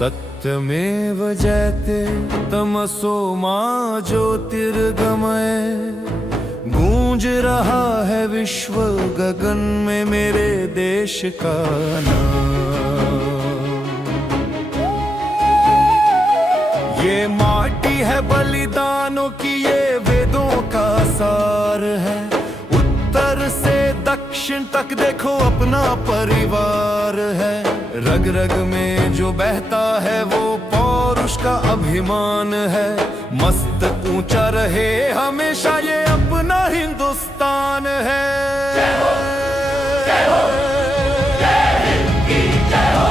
सत्यमेव जयते तमसो मा ज्योतिर्गमय। गूंज रहा है विश्व गगन में मेरे देश का नाम। ये माटी है बलिदानों की, ये वेदों का सार है। उत्तर से दक्षिण तक देखो अपना परिवार है। रग रग में जो बहता है वो पौरुष का अभिमान है। मस्त ऊंचा रहे हमेशा ये अपना हिंदुस्तान है। जय हो, जय हो, जय हिंद की जय हो।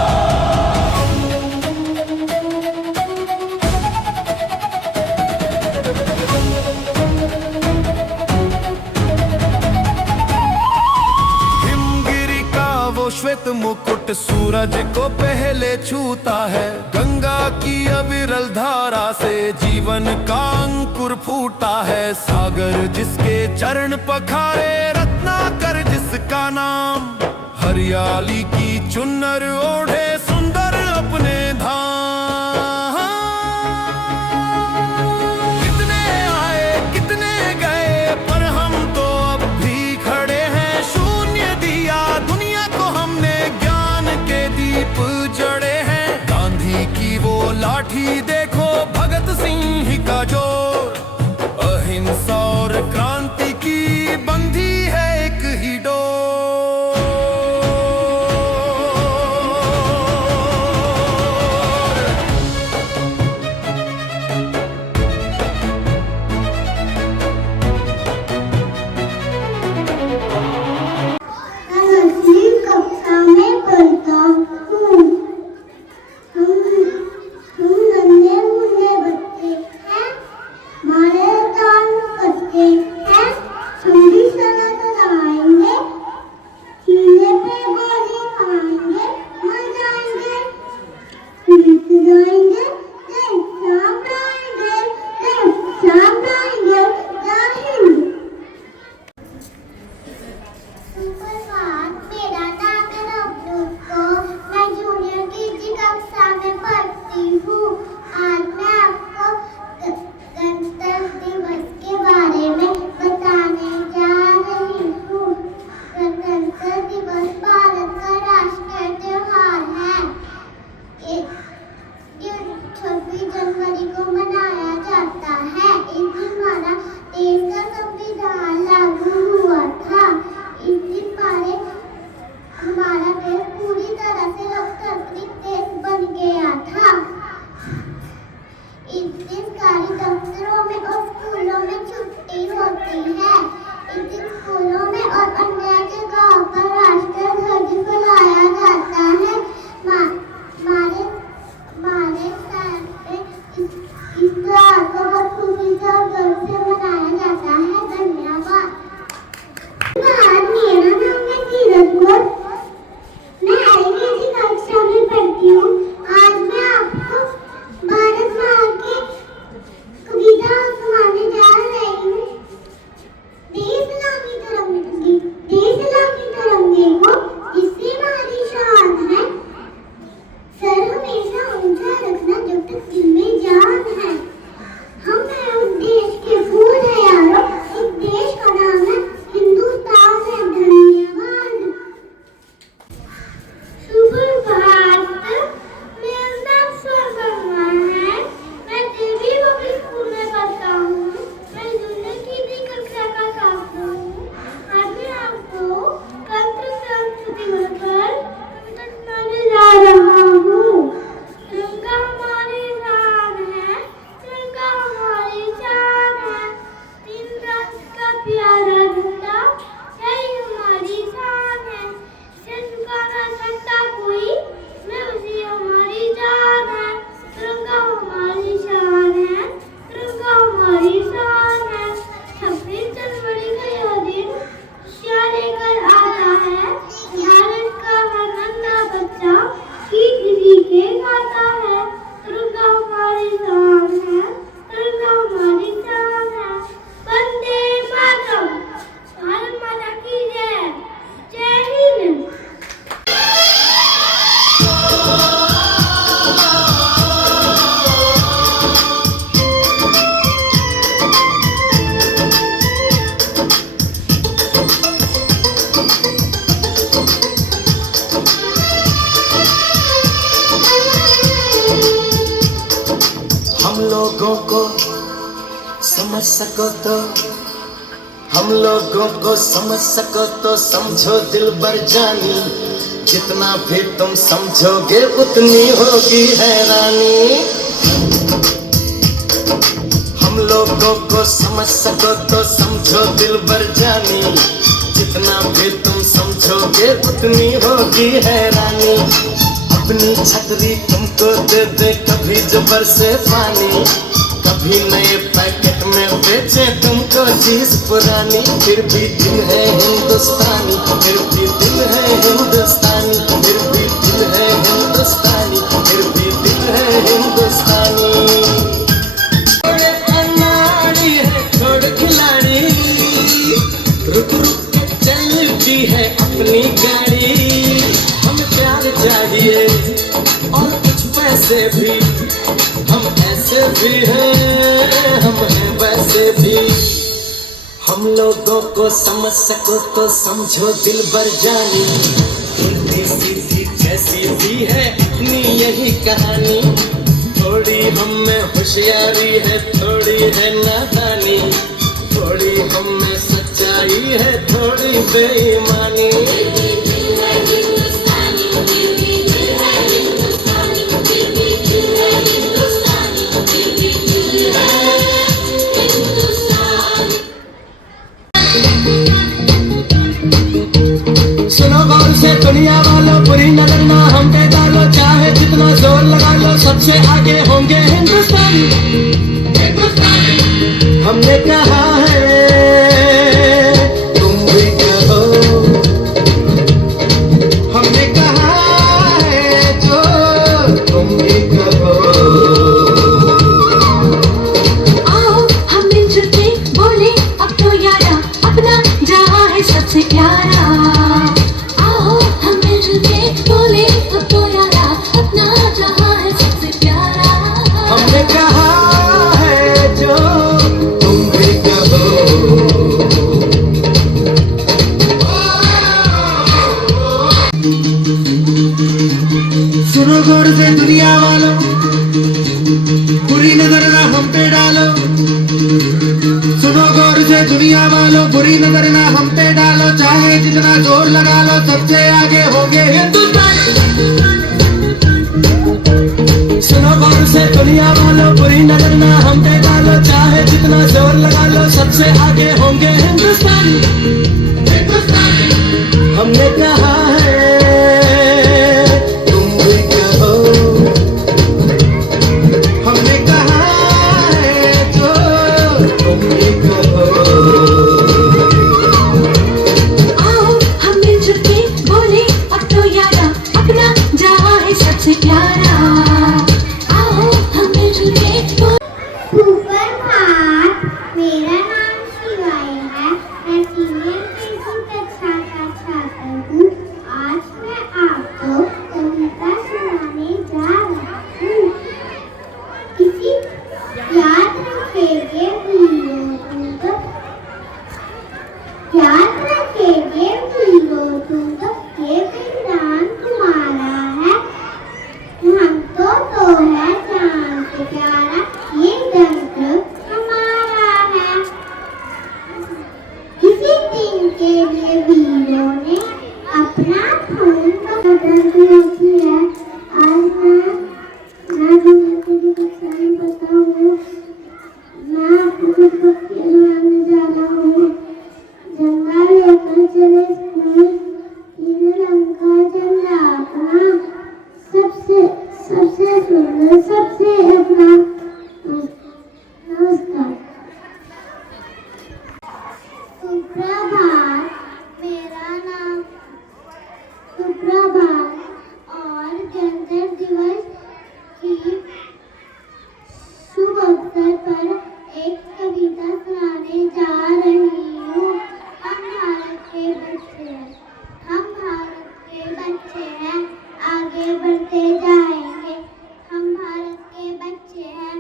श्वेत मुकुट सूरज को पहले छूता है। गंगा की अविरल धारा से जीवन का अंकुर फूटा है। सागर जिसके चरण पखारे, रत्नाकर जिसका नाम। हरियाली की चुन्नर ओढ़े सुंदर अपने धाम। कितने आए कितने गए पर हम तो अब भी खड़े हैं। शून्य दिया दुनिया को हमने, ज्ञान के दीप जड़े हैं। गांधी की वो लाठी देखो, भगत सिंह का जोर। अहिंसा और क्रांति की बंधी है एक ही डोर। लोगों को समझ सको तो, हम लोगों को समझ सको तो समझो दिलबर जानी, जितना भी तुम समझोगे उतनी होगी हैरानी। हम लोगों को समझ सको तो समझो दिलबर जानी, जितना भी तुम समझोगे उतनी होगी हैरानी। अपनी छतरी तुमको दे दे कभी जबर से पानी, कभी नए पैकेट में बेचे तुमको चीज पुरानी, फिर भी दिल है हिंदुस्तानी, फिर भी दिल है हिंदुस्तानी, फिर भी दिल है हिंदुस्तानी, फिर भी दिल है हिंदुस्तानी। थोड़े अनाड़ी है थोड़े खिलाड़ी, रुक रुक के चलती है अपनी गाड़ी। हमें प्यार चाहिए और कुछ पैसे भी, हम ऐसे भी हैं हम हैं वैसे भी। हम लोगों को समझ सको तो समझो दिलबर जानी, उल्टी सीधी कैसी भी है अपनी यही कहानी। थोड़ी हम में होशियारी है थोड़ी है नादानी, थोड़ी हम में सच्चाई है थोड़ी बेईमानी। सुनो गौर से दुनिया वालों, बुरी नजर ना हम पे डालो, चाहे जितना जोर लगा लो सबसे आगे होंगे हिंदुस्तानी। हमने कहा है तुम भी कहो, हमने कहा है जो तुम भी कहो। आओ हम मिलजुल के बोले अब तो यारा, अपना जहां है सबसे प्यारा। आओ हम मिलजुल के बोले अब तो यारा, अपना जहां है सबसे प्यारा। हमने कहा है जो तुम भी कहो। सुनो गौर से दुनिया वालों, बुरी नजर ना हम पे डालो। सुनो गौर से दुनिया वालों, बुरी नजर ना हम पे डालो, चाहे जितना जोर लगा लो सबसे आगे होंगे हिंदुस्तानी। सुनो गौर से दुनिया वालों, बुरी नजर ना हम पे डालो, चाहे जितना जोर लगा लो सबसे आगे होंगे हिंदुस्तानी। हमने कहा है तुम भी कहो, हमने कहा है जो तुम भी कहो। आओ हम मिलजुल के बोले अब तो यारा, अपना जहां है सबसे प्यारा। आओ हम मिलजुल के बोले। सुप्रभात, मेरा नाम शिवाय है, मैं सीनियर केजी कक्षा का छात्र हूँ। आज मैं आपको कविता सुनाने जा रहा हूँ। किसी याद रखेंगे वीरों तुम तो, याद रखेंगे वीरों तुम तो, ये बलिदान तुम्हारा है। हम तो है जान से प्यारा, ये यंत्र हमारा है। किसी दिन के लिए वीरों ने अपना खून बदल दिया है। आज मैं दुनिया के लिए कुछ नहीं बताऊँ, मैं आपको कुछ पक्षी सुनाने जा रहा हूँ। झंडा लेकर चले स्कूल, नीले रंग का झंडा अपना, सबसे सबसे सुंदर सबसे अपना। नमस्कार। सुप्रभात, मेरा नाम सुप्रभात और गणतंत्र दिवस की शुभ अवसर पर एक कविता सुनाने जा रही हूँ। हम भारत के बच्चे हैं, हम भारत के बच्चे हैं, आगे बढ़ते जाएंगे। हम भारत के बच्चे हैं,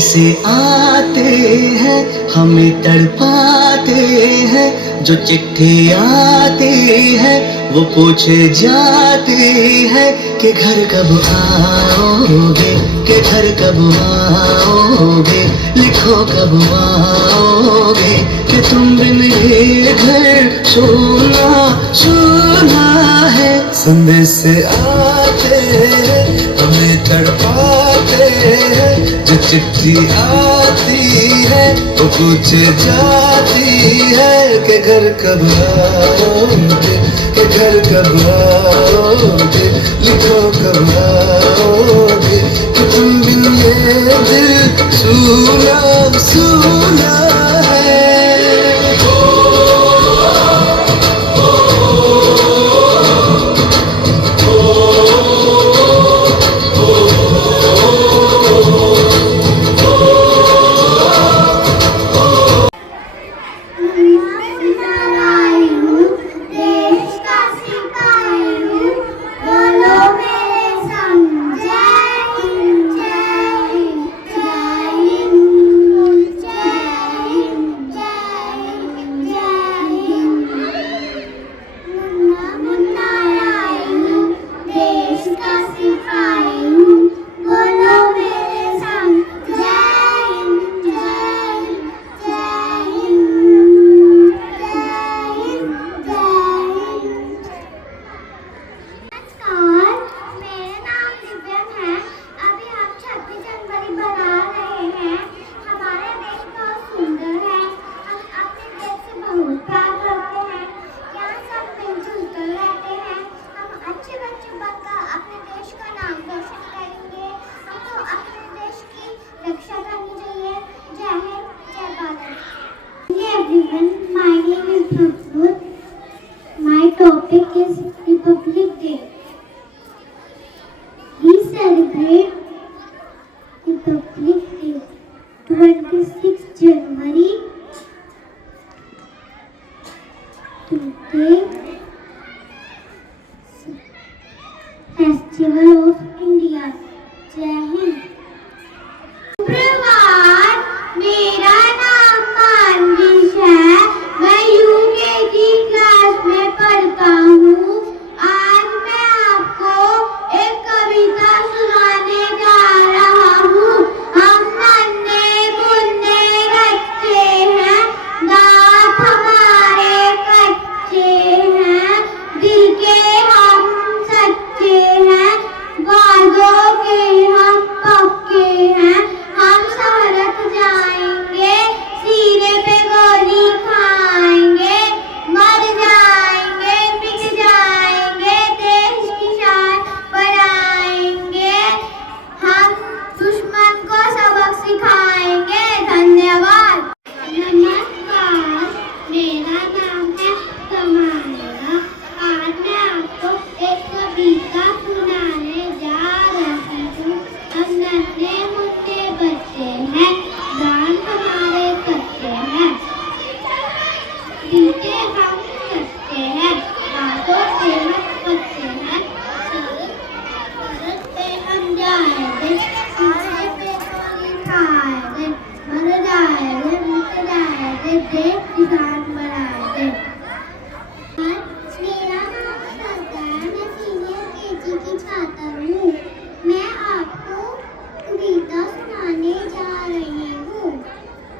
से आते हैं हमें तड़पाते हैं, जो चिट्ठी आती है वो पूछे जाते हैं कि घर कब आओगे, कि घर कब आओगे, लिखो कब आओगे, कि तुम बिन ये घर सोना सोना है। संदेश से आते हैं हमें तड़पाते हैं, जो चिट्ठी आती है वो पूछे जाती है कि घर कब आओगे, कि घर कब आओगे, लिखो कब आओगे, कि तुम बिन ये दिल सूना सूना है। देश का सिपाही हूँ, बोलो मेरे संग जय हिंद जय हिंद जय हिंद जय हिंद जय हिंद। मुन्ना मुन्ना आई हूँ, देश का सिपाही हूँ, बोलो मेरे संग जय हिंद जय हिंद जय हिंद जय हिंद। नमस्कार, मेरा नाम दिव्यम है। अभी हम 26 जनवरी मना रहे हैं। हमारा देश बहुत सुंदर है। हम अपने देश से बहुत प्यार करते हैं। यहाँ सब मिलजुल कर रहते हैं। हम अच्छे बच्चे बनकर अपने देश का नाम रोशन करेंगे। हमको अपने देश की रक्षा करनी चाहिए। जय हिंद, जय Bharat. Hey everyone, my name is Prabhu. My topic is Republic Day. We celebrate Republic Day 26 January. Today, Festival of India. जय हिंद। सुप्रभात, मेरा नाम मानवीश है। मैं यूकेजी क्लास में पढ़ता हूँ। आज मैं आपको एक कविता सुनाने जा रहा हूँ। हम नन्हे मुन्ने बच्चे हैं, दांत हमारे कच्चे हैं, दिल के हम सच्चे हैं, वादों के हम पक्के हैं। हम शहरत जाएंगे, सीने पे गोली खाएंगे, मर जाएंगे, मिट जाएंगे, देश की शान बढ़ाएंगे। हम दुश्मन को सबक सिखाएंगे। धन्यवाद। नमस्कार, मेरा नाम है समाया। आज मैं आपको एक कविता सुनाने जा रही हूँ। हम नन्हे मुन्ने बच्चे हैं, दांत हमारे कच्चे हैं, दिल के हम सच्चे हैं, बातों से हम बच्चे हैं। सरहद पे हम जाएंगे, सीने पे गोली खाएंगे, मर जाएंगे, मिट जाएंगे, देश की शान बढ़ाएंगे। मेरा नाम श्रद्धा है। मैं सीनियर केजी की छात्र हूँ। मैं आपको कविता सुनाने जा रही हूँ।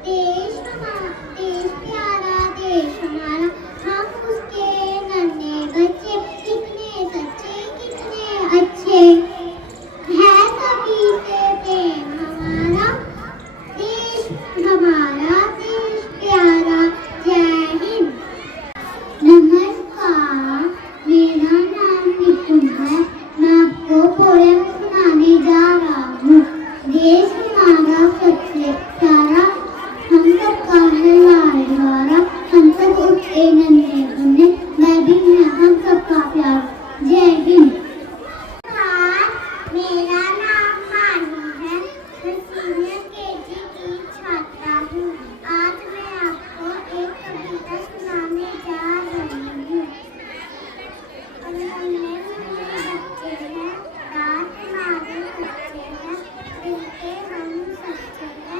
देश हमारा, देश प्यारा देश हमारा, हम उसके नन्हे बच्चे, कितने सच्चे कितने अच्छे है सभी से प्रेम हमारा। देश हमारा, देश प्यारा। जय हिंद। नमस्कार, मेरा नाम निपुण है। मैं आपको पोएम सुनाने जा रहा हूँ। देश हमारा सबसे प्यारा, हम सबका है लाडवारा, हम सब उसके नन्हे मुन्ने, मैं भी मैं हम सबका प्यार। जय हिंद। मेरा नाम मानी है। मैं सीनियर केजी की छात्रा हूँ। आज मैं आपको एक कविता सुनाने जा रही हूँ। हम नन्हे मुन्ने बच्चे हैं, दांत हमारे कच्चे हैं, दिल के हम सच्चे हैं,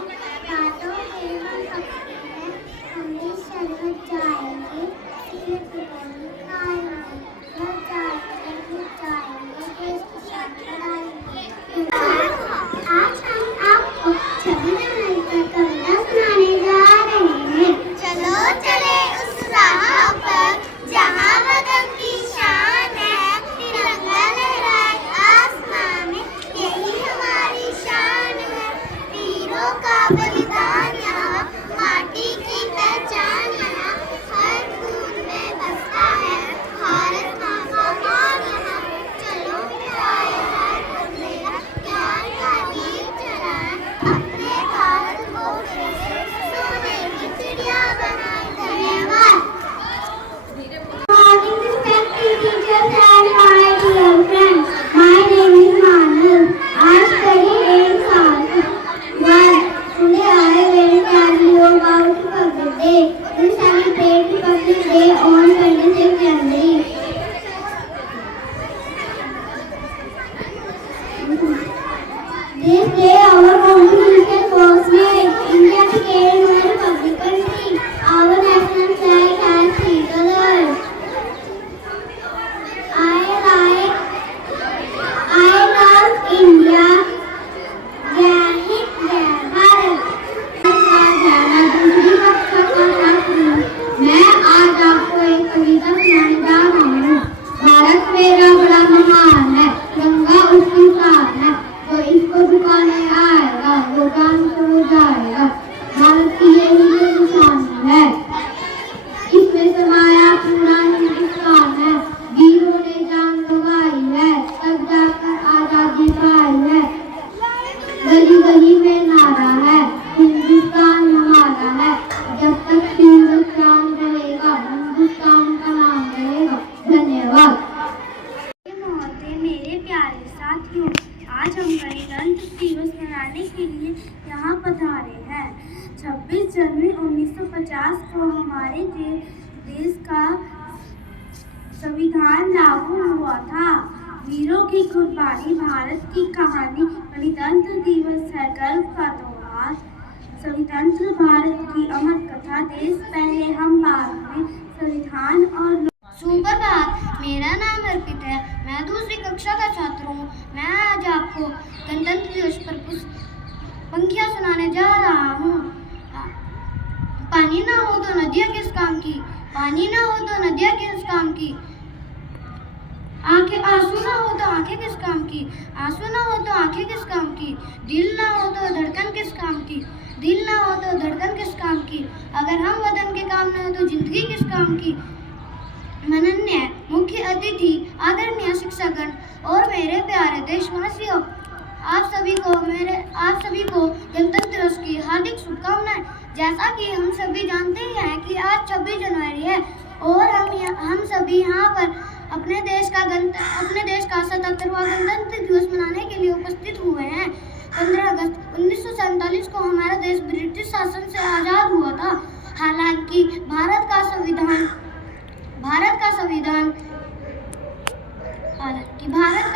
ऑन करने से पहले This day our constitution was made. India became a republic country. Our national flag has three colors. I love India. Jai Hind, Jai Bharat. मैं आज आपको एक कविता सुनाने जा रहा हूँ। भारत मेरा बड़ा महान है, गंगा उसकी साथ है, जो इसको झुकाने आएगा वो जान को जाएगा। भारत की यही निशानी है, इसमें समाया पूरा हिंदुस्तान है। वीरों ने जान गंवाई है, तब जाकर आजादी पाई है। गली गली में नारा है, हिंदुस्तान हमारा है। जब तक हिंदुस्तान रहेगा, हिंदुस्तान का नाम रहेगा। धन्यवाद। महोदय, मेरे प्यारे साथियों, आज हम गणतंत्र दिवस मनाने के लिए यहाँ पधारे हैं। 26 जनवरी 1950 को हमारे देश का संविधान लागू हुआ था। वीरों की कुर्बानी, भारत की कहानी, गणतंत्र दिवस है गर्व का त्योहार। स्वतंत्र भारत की अमर कथा, देश पहले हम बाद में, संविधान और सुप्रभात, मेरा नाम अर्पित है। मैं दूसरी कक्षा का छात्र हूँ। मैं आज आपको गणतंत्र दिवस पर कुछ पंक्तियाँ सुनाने जा रहा हूँ। पानी ना हो तो नदियाँ किस काम की, पानी ना हो तो नदियाँ किस काम की, आंखें आंसू ना हो तो आंखें किस काम की, आंसू ना हो तो आंखें किस काम की, दिल ना हो तो धड़कन किस काम की, दिल ना हो तो धड़कन किस काम की, अगर हम वतन के काम न हो तो जिंदगी किस काम की। माननीय मुख्य अतिथि, आदरणीय शिक्षकगण और मेरे प्यारे देशवासियों, आप सभी को गणतंत्र दिवस की हार्दिक शुभकामनाएं। जैसा कि हम सभी जानते ही हैं कि आज 26 जनवरी है और हम सभी यहाँ पर अपने देश का 77वां गणतंत्र दिवस मनाने के लिए उपस्थित हुए हैं। 15 अगस्त 1947 को हमारा देश ब्रिटिश शासन से आज़ाद हुआ था। हालांकि भारत का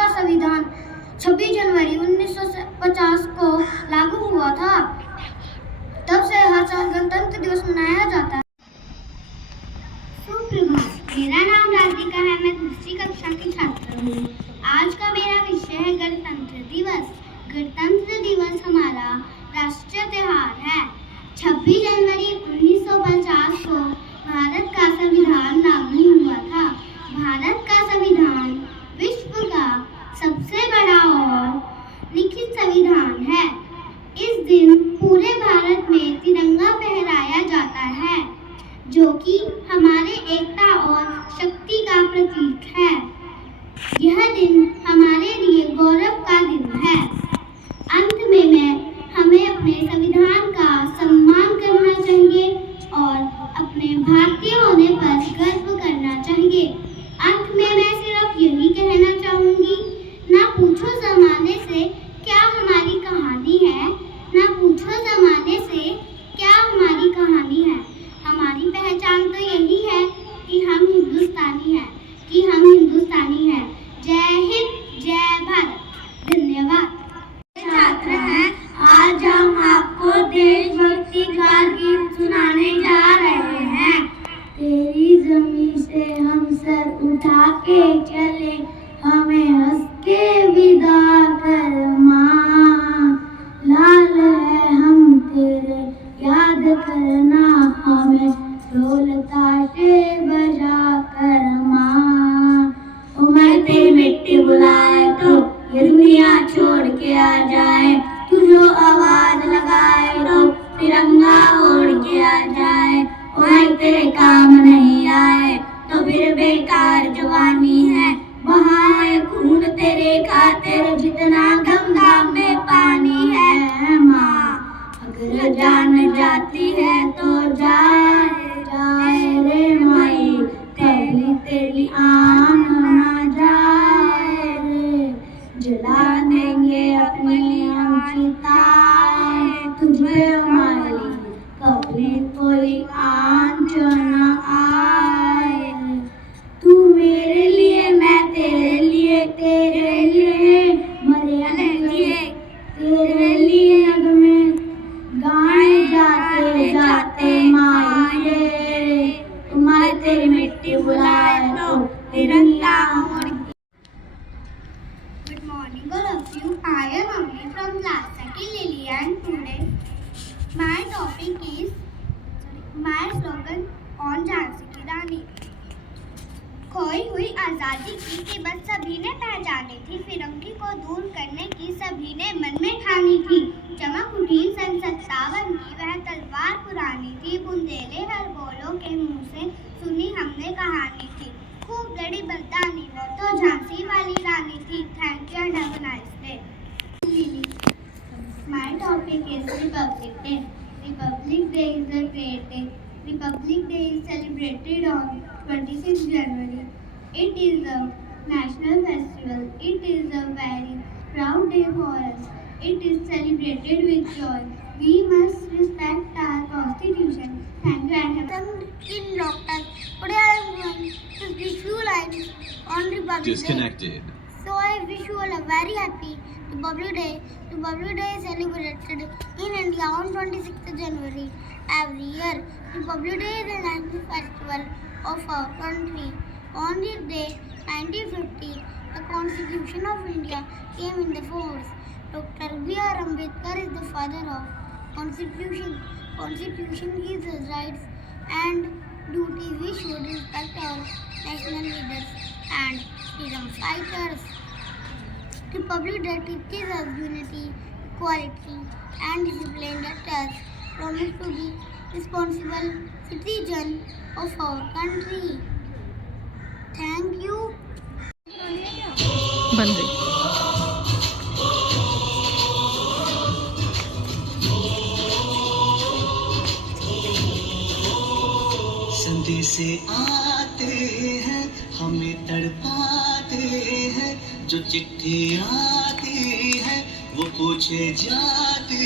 संविधान 26 जनवरी 1950 को लागू हुआ था। तब से हर साल गणतंत्र दिवस मनाया जाता है। सुप्रभात, मेरा नाम राधिका है। मैं दूसरी कक्षा की छात्र हूँ। आज का मेरा विषय है गणतंत्र दिवस। गणतंत्र दिवस हमारा राष्ट्रीय त्योहार है। 26 जनवरी 1950 को भारत का संविधान लागू हुआ था। भारत का संविधान विश्व का सबसे बड़ा और लिखित संविधान है। इस दिन पूरे भारत में तिरंगा फहराया जाता है, जो कि हमारे एकता और शक्ति का प्रतीक है। यह दिन हमारे लिए गौरव का दिन है। अंत में हमें अपने संविधान का सम्मान करना चाहिए और अपने भारतीय होने पर गर्व करना चाहिए। अंत में मैं सिर्फ यही कहना चाहूँगी, ना पूछो ज़माने से क्या हमारी कहानी है, ना पूछो ज़माने से क्या हमारी कहानी है। हमारी पहचान तो यही है कि हम हिंदुस्तानी हैं, जय हिंद, जय भारत। धन्यवाद। छात्र हैं, आज हम आपको देशभक्ति का गीत सुनाने जा रहे हैं। तेरी जमीन से हम सर उठा के चले, हमें हंस के विदा कर माँ। लाल है हम तेरे, याद करना हमें, ढोल ताशे बजा कर माँ। उमड़ती मिट्टी बुलाए तो ये दुनिया छोड़ के आ जाए, तू जो आवाज लगाए तो तिरंगा ओढ़ के आ जाए। और तेरे काम नहीं आए तो फिर बेकार जवानी है, बुलाए तो तिरंगा मोड़। Good morning, all of you. I am Amni from class 2nd Lily, and today my topic is my slogan on Jhansi की रानी। खोई हुई आज़ादी की कीमत सभी ने पहचानी थी, फिरंगी को दूर करने की सभी ने मन में ठानी थी। चमक उठी सन 57 की वह तलवार पुरानी थी, बुंदेले हर बोलों के मुंह से सुनी हमने कहानी थी। खूब लड़ी बलिदानी वो तो झांसी वाली रानी थी। Thank you and have a nice day. My topic is Republic Day. Republic Day is a great day. Republic Day is celebrated on 26 January. It is a national festival. It is a very proud day for us. It is celebrated with joy. We must respect our constitution. Thank you and have In doctor, today I am going to wish you lines on Republic Day. Disconnected. So I wish you all a very happy Republic Day. Republic Day is celebrated in India on 26th January every year. Republic Day is a national festival of our country. On this day, 1950, the Constitution of India came in the force. Dr. B.R. Ambedkar is the father of Constitution. Constitution gives us rights and duties. We should respect our national leaders and freedom fighters. Republic Day teaches us unity, equality, and discipline. Let us promise to be responsible citizens of our country. Thank you. बन गई। संदेश आते हैं हमें तड़पाते हैं, जो चिट्ठी आती है वो पूछे जाती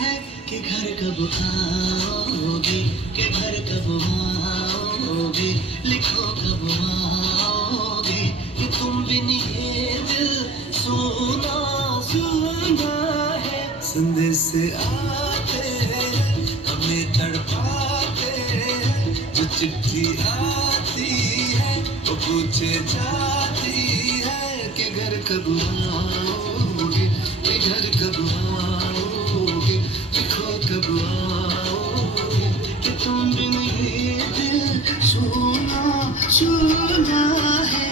है कि घर कब आओगे, कि घर कब आओगे, लिखो कब आओगे, कि तुम बिन ये दिल सुना सुना है। संदेश आते हैं हमें तड़पाते हैं, जो चिट्ठी आती है वो पूछे जाती है कि घर कब आओगे, कि घर कब आओगे, लिखो कब आओगे, कि तुम बिन ये दिल सुना सुना है।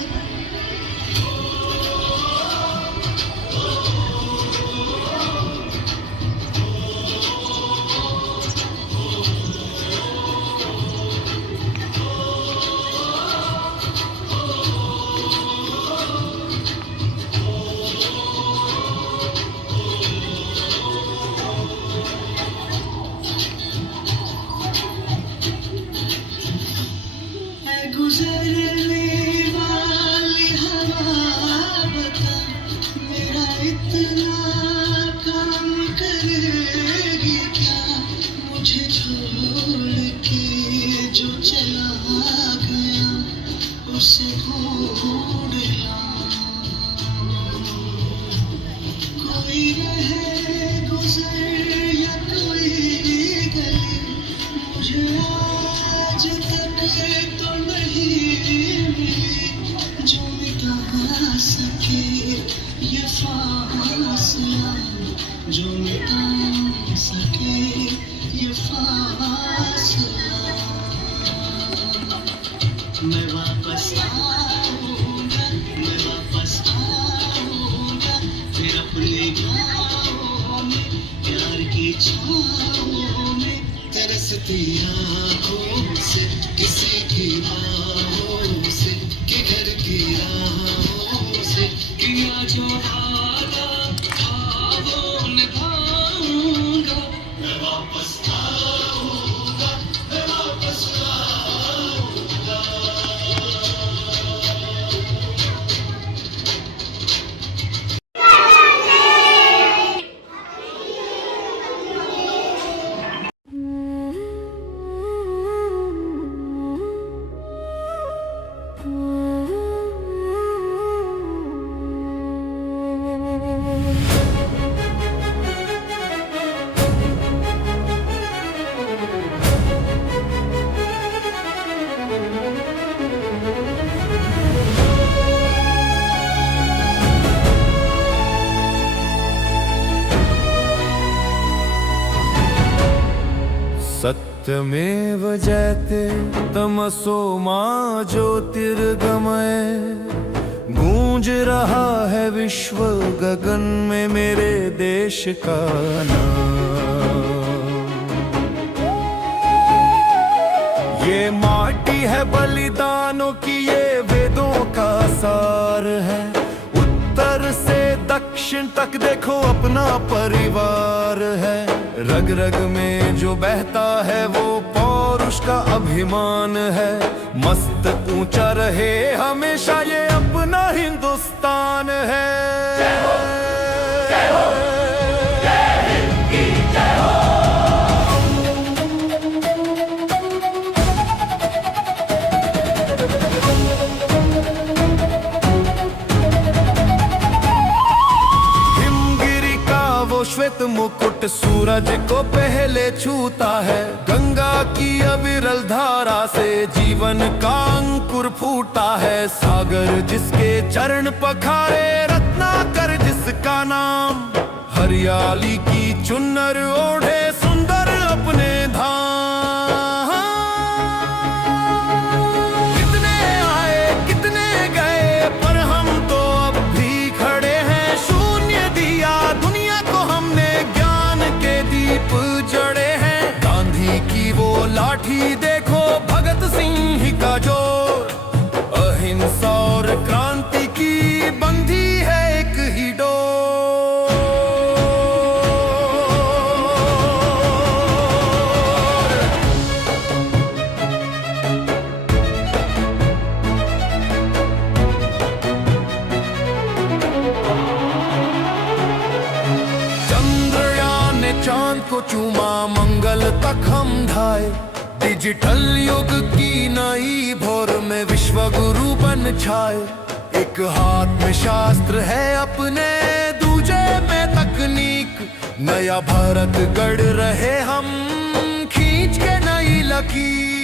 गुजरने वाली हवा बता, मेरा इतना काम करेगी क्या, मुझे छोड़ के जो चला गया उसे ढूंढना। कोई रहे गुजर या कोई गली, मुझे आज तक तो नहीं मिली जो मिटा सके ये फासला, जो मिटा सके ये फासला। मैं वापस आऊंगा, मैं वापस आऊंगा, फिर अपने गाँव में प्यार की छाँव में, तरसती आँखों से किसी की बाहों से, कि घर की राहों से किया जो वादा था वो निभाऊंगा। मैं वापस आऊंगा, मैं वापस आऊंगा। सत्यमेव जयते तमसो मा ज्योतिर्गमय। गूंज रहा है विश्व गगन में मेरे देश का नाम। ये माटी है बलिदानों की, ये वेदों का सार है। उत्तर से दक्षिण तक देखो अपना परिवार है। रग रग में जो बहता है वो पौरुष का अभिमान है। मस्त ऊंचा रहे हमेशा ये अपना हिंदुस्तान है। जय हो, जय हो, जय हिंद की जय हो। श्वेत मुकुट सूरज को पहले छूता है। गंगा की अविरल धारा से जीवन का अंकुर फूटा है। सागर जिसके चरण पखारे, रत्नाकर जिसका नाम। हरियाली की चुन्नर ओढ़े सुंदर अपने धाम। कितने आए कितने गए पर हम तो अब भी खड़े हैं। शून्य दिया दुनिया को हमने, ज्ञान के दीप जड़े हैं। गांधी की वो लाठी देखो, भगत सिंह का जोर। अहिंसा और क्रांति की बंधी है एक ही डोर। चंद्रयान ने चांद को चूमा, मंगल तक हम ढाए। डिजिटल युग की नई भोर में विश्व गुरु बन छाए। एक हाथ में शास्त्र है अपने, दूजे में तकनीक। नया भारत गढ़ रहे हम, खींच के नई लकीर।